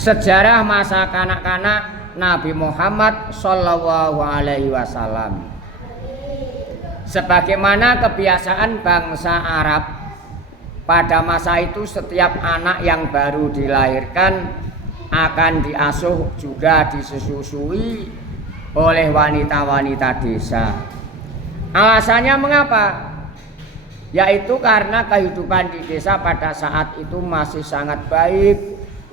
sejarah masa kanak-kanak Nabi Muhammad Shallallahu Alaihi Wasallam. Sebagaimana kebiasaan bangsa Arab, pada masa itu setiap anak yang baru dilahirkan akan diasuh juga disusui oleh wanita-wanita desa. Alasannya mengapa? Yaitu karena kehidupan di desa pada saat itu masih sangat baik,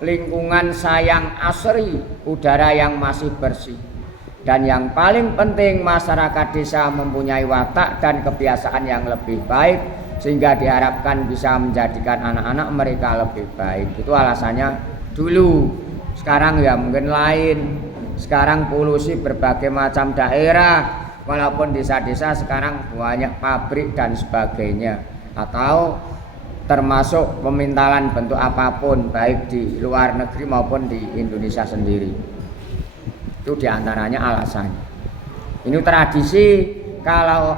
lingkungan sayang asri, udara yang masih bersih. Dan yang paling penting, masyarakat desa mempunyai watak dan kebiasaan yang lebih baik, sehingga diharapkan bisa menjadikan anak-anak mereka lebih baik. Itu alasannya dulu. Sekarang ya mungkin lain. Sekarang polusi berbagai macam daerah, walaupun desa-desa sekarang banyak pabrik dan sebagainya, atau termasuk pemintalan bentuk apapun baik di luar negeri maupun di Indonesia sendiri. Itu diantaranya alasannya. Ini tradisi kalau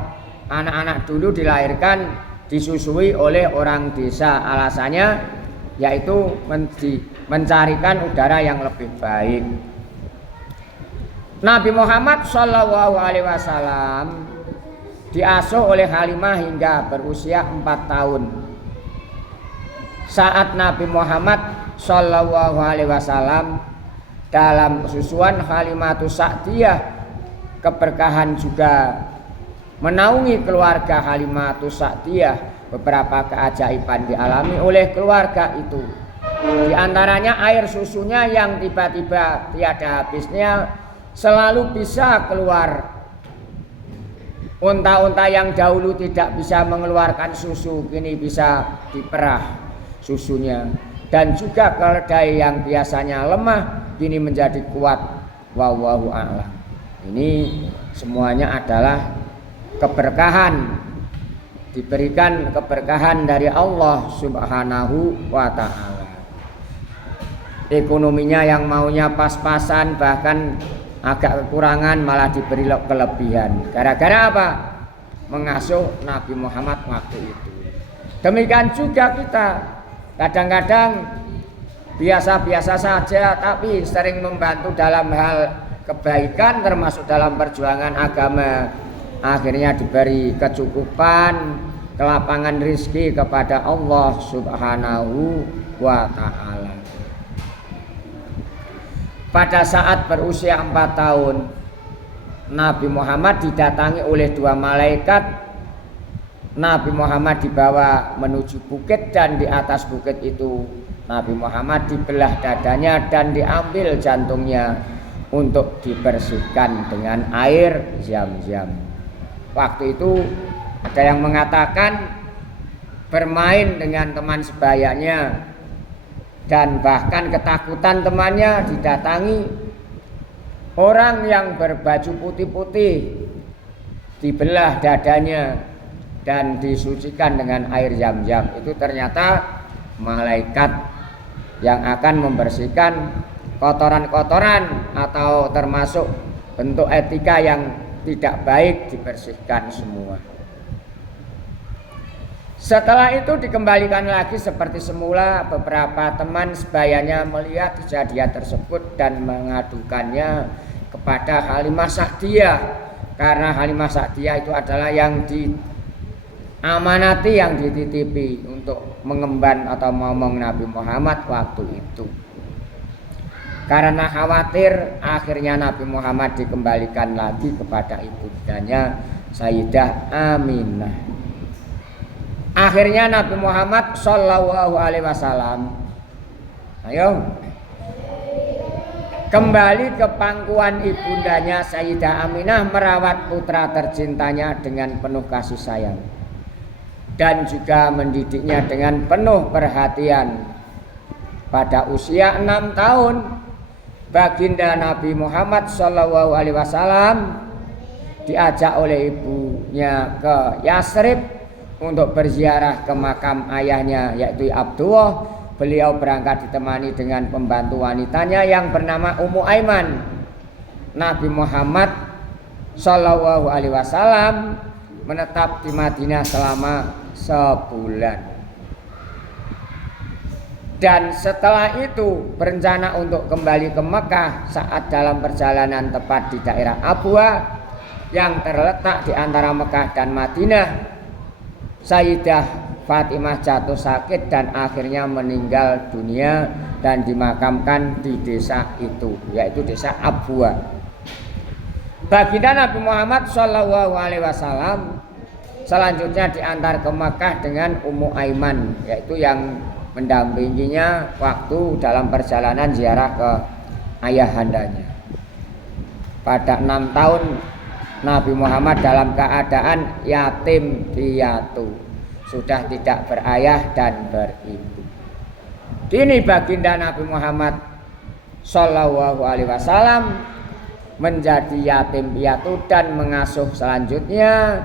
anak-anak dulu dilahirkan disusui oleh orang desa, alasannya yaitu mencarikan udara yang lebih baik. Nabi Muhammad Shallallahu Alaihi Wasallam diasuh oleh Halimah hingga berusia 4 tahun. Saat Nabi Muhammad Shallallahu Alaihi Wasallam dalam susuan Halimatus Sa'diyah, keberkahan juga menaungi keluarga Halimatus Sa'diyah. Beberapa keajaiban dialami oleh keluarga itu. Di antaranya air susunya yang tiba-tiba tiada habisnya selalu bisa keluar. Unta-unta yang dahulu tidak bisa mengeluarkan susu kini bisa diperah susunya. Dan juga keledai yang biasanya lemah kini menjadi kuat. Wallahu a'lam. Ini semuanya adalah keberkahan, diberikan keberkahan dari Allah Subhanahu wa ta'ala. Ekonominya yang maunya pas-pasan bahkan agak kekurangan malah diberi kelebihan. Gara-gara apa? Mengasuh Nabi Muhammad waktu itu. Demikian juga kita. Kadang-kadang biasa-biasa saja tapi sering membantu dalam hal kebaikan termasuk dalam perjuangan agama. Akhirnya diberi kecukupan, kelapangan rizki kepada Allah Subhanahu wa ta'ala. Pada saat berusia 4 tahun, Nabi Muhammad didatangi oleh 2 malaikat. Nabi Muhammad dibawa menuju bukit dan di atas bukit itu Nabi Muhammad dibelah dadanya dan diambil jantungnya untuk dibersihkan dengan air Zam-Zam. Waktu itu ada yang mengatakan bermain dengan teman sebayanya. Dan bahkan ketakutan temannya didatangi orang yang berbaju putih-putih, dibelah dadanya dan disucikan dengan air Zam-Zam. Itu ternyata malaikat yang akan membersihkan kotoran-kotoran atau termasuk bentuk etika yang tidak baik, dibersihkan semua. Setelah itu dikembalikan lagi seperti semula. Beberapa teman sebayanya melihat kejadian tersebut dan mengadukannya kepada Halimah Sa'diyah, karena Halimah Sa'diyah itu adalah yang diamanati, yang dititipi untuk mengemban atau ngomong Nabi Muhammad waktu itu. Karena khawatir, akhirnya Nabi Muhammad dikembalikan lagi kepada ibundanya Sayyidah Aminah. Akhirnya Nabi Muhammad Shallallahu Alaihi Wasallam kembali ke pangkuan ibundanya Sayyidah Aminah, merawat putra tercintanya dengan penuh kasih sayang dan juga mendidiknya dengan penuh perhatian. Pada usia 6 tahun, baginda Nabi Muhammad Shallallahu Alaihi Wasallam diajak oleh ibunya ke Yasrib untuk berziarah ke makam ayahnya yaitu Abdullah. Beliau berangkat ditemani dengan pembantu wanitanya yang bernama Ummu Aiman. Nabi Muhammad Shallallahu Alaihi Wasallam menetap di Madinah selama sebulan. Dan setelah itu berencana untuk kembali ke Mekah saat dalam perjalanan tepat di daerah Abwa yang terletak di antara Mekah dan Madinah. Sayyidah Fatimah jatuh sakit dan akhirnya meninggal dunia dan dimakamkan di desa itu, yaitu desa Abwa. Baginda Nabi Muhammad SAW selanjutnya diantar ke Mekah dengan Ummu Aiman, yaitu yang mendampinginya waktu dalam perjalanan ziarah ke ayahandanya. Pada 6 tahun Nabi Muhammad dalam keadaan yatim piatu, sudah tidak berayah dan beribu. Kini baginda Nabi Muhammad Shallallahu Alaihi Wasallam menjadi yatim piatu dan mengasuh selanjutnya,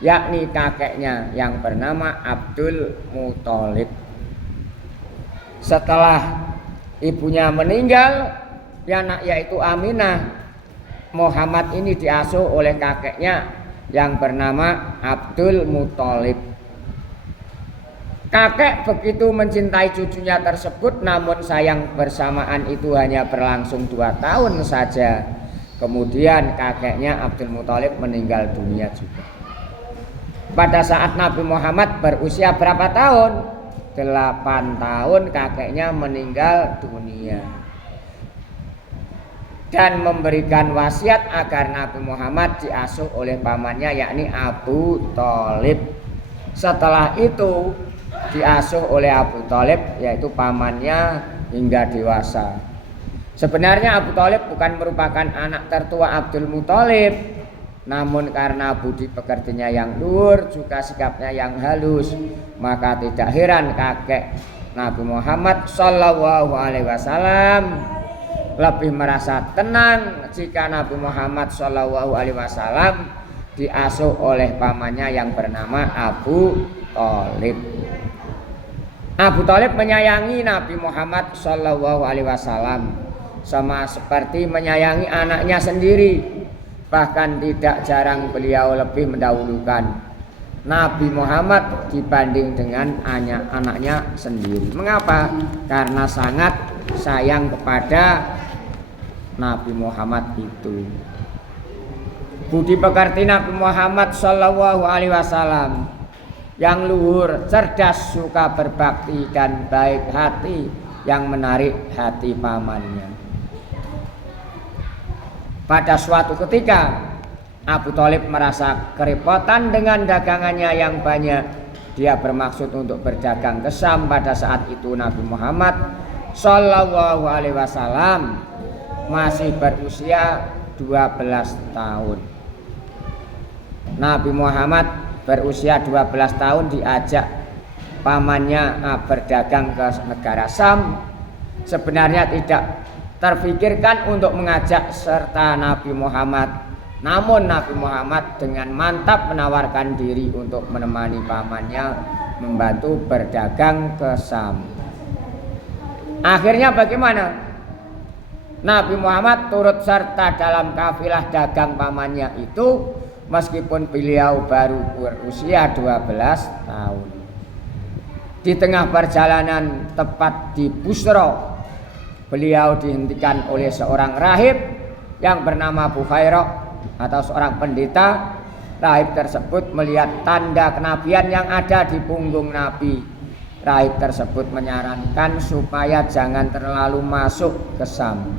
yakni kakeknya yang bernama Abdul Muthalib. Setelah ibunya meninggal, yaitu Aminah, Muhammad ini diasuh oleh kakeknya yang bernama Abdul Muthalib. Kakek begitu mencintai cucunya tersebut, namun sayang bersamaan itu hanya berlangsung 2 tahun saja. Kemudian kakeknya Abdul Muthalib meninggal dunia juga. Pada saat Nabi Muhammad berusia berapa tahun? 8 tahun kakeknya meninggal dunia. Dan memberikan wasiat agar Nabi Muhammad diasuh oleh pamannya, yakni Abu Thalib. Setelah itu diasuh oleh Abu Thalib, yaitu pamannya, hingga dewasa. Sebenarnya Abu Thalib bukan merupakan anak tertua Abdul Muthalib, namun karena budi pekertinya yang luhur, juga sikapnya yang halus, maka tidak heran kakek Nabi Muhammad Shallallahu Alaihi Wasallam lebih merasa tenang jika Nabi Muhammad Shallallahu Alaihi Wasallam diasuh oleh pamannya yang bernama Abu Thalib. Abu Thalib menyayangi Nabi Muhammad Shallallahu Alaihi Wasallam sama seperti menyayangi anaknya sendiri. Bahkan tidak jarang beliau lebih mendahulukan Nabi Muhammad dibanding dengan anaknya sendiri. Mengapa? Karena sangat sayang kepada Nabi Muhammad itu. Budi pekerti Nabi Muhammad Shallallahu Alaihi Wasallam yang luhur, cerdas, suka berbakti, dan baik hati yang menarik hati pamannya. Pada suatu ketika Abu Thalib merasa kerepotan dengan dagangannya yang banyak. Dia bermaksud untuk berdagang ke Syam. Pada saat itu Nabi Muhammad Shallallahu Alaihi Wasallam masih berusia 12 tahun. Nabi Muhammad berusia 12 tahun diajak pamannya berdagang ke negara Syam. Sebenarnya tidak terfikirkan untuk mengajak serta Nabi Muhammad, namun Nabi Muhammad dengan mantap menawarkan diri untuk menemani pamannya membantu berdagang ke Syam. Akhirnya bagaimana? Nabi Muhammad turut serta dalam kafilah dagang pamannya itu, meskipun beliau baru berusia 12 tahun. Di tengah perjalanan tepat di Busra, beliau dihentikan oleh seorang rahib yang bernama Bukhairah atau seorang pendeta. Rahib tersebut melihat tanda kenabian yang ada di punggung Nabi. Rahib tersebut menyarankan supaya jangan terlalu masuk ke Syam,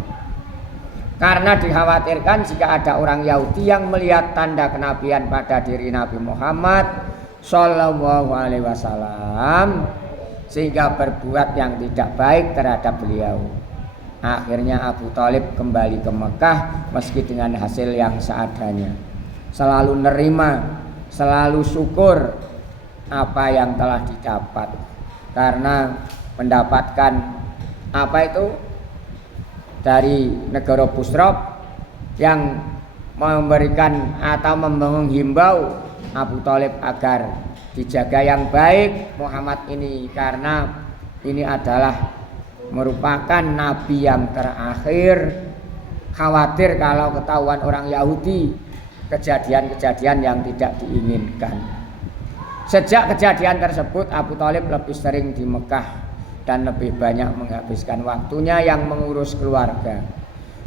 karena dikhawatirkan jika ada orang Yahudi yang melihat tanda kenabian pada diri Nabi Muhammad Shallallahu Alaihi Wasallam sehingga berbuat yang tidak baik terhadap beliau. Akhirnya Abu Thalib kembali ke Mekah meski dengan hasil yang seadanya. Selalu nerima, selalu syukur apa yang telah didapat, karena mendapatkan apa itu dari negara Busra yang memberikan atau menghimbau Abu Thalib agar dijaga yang baik Muhammad ini, karena ini adalah merupakan nabi yang terakhir. Khawatir kalau ketahuan orang Yahudi kejadian-kejadian yang tidak diinginkan. Sejak kejadian tersebut Abu Thalib lebih sering di Mekah dan lebih banyak menghabiskan waktunya yang mengurus keluarga,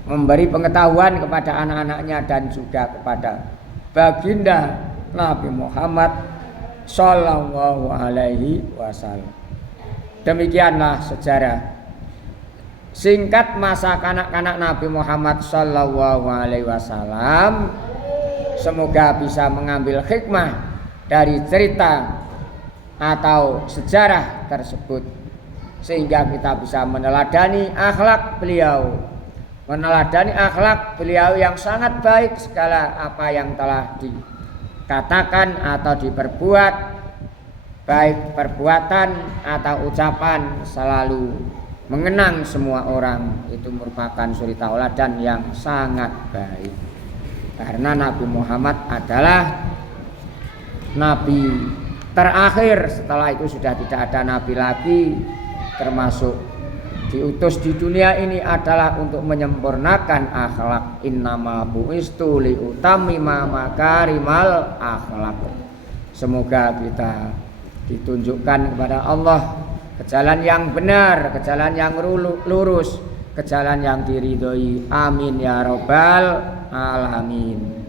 memberi pengetahuan kepada anak-anaknya dan juga kepada baginda Nabi Muhammad Sallallahu Alaihi Wasallam. Demikianlah sejarah singkat masa kanak-kanak Nabi Muhammad Sallallahu Alaihi Wasallam. Semoga bisa mengambil hikmah dari cerita atau sejarah tersebut, sehingga kita bisa meneladani akhlak beliau, yang sangat baik. Segala apa yang telah dikatakan atau diperbuat, baik perbuatan atau ucapan, selalu mengenang semua orang. Itu merupakan suri tauladan yang sangat baik, karena Nabi Muhammad adalah Nabi terakhir. Setelah itu sudah tidak ada nabi lagi, termasuk diutus di dunia ini adalah untuk menyempurnakan akhlak. Innama bu'istu liutammima makarimal akhlak. Semoga kita ditunjukkan kepada Allah ke jalan yang benar, ke jalan yang lurus, ke jalan yang diridhoi. Amin ya rabbal alamin.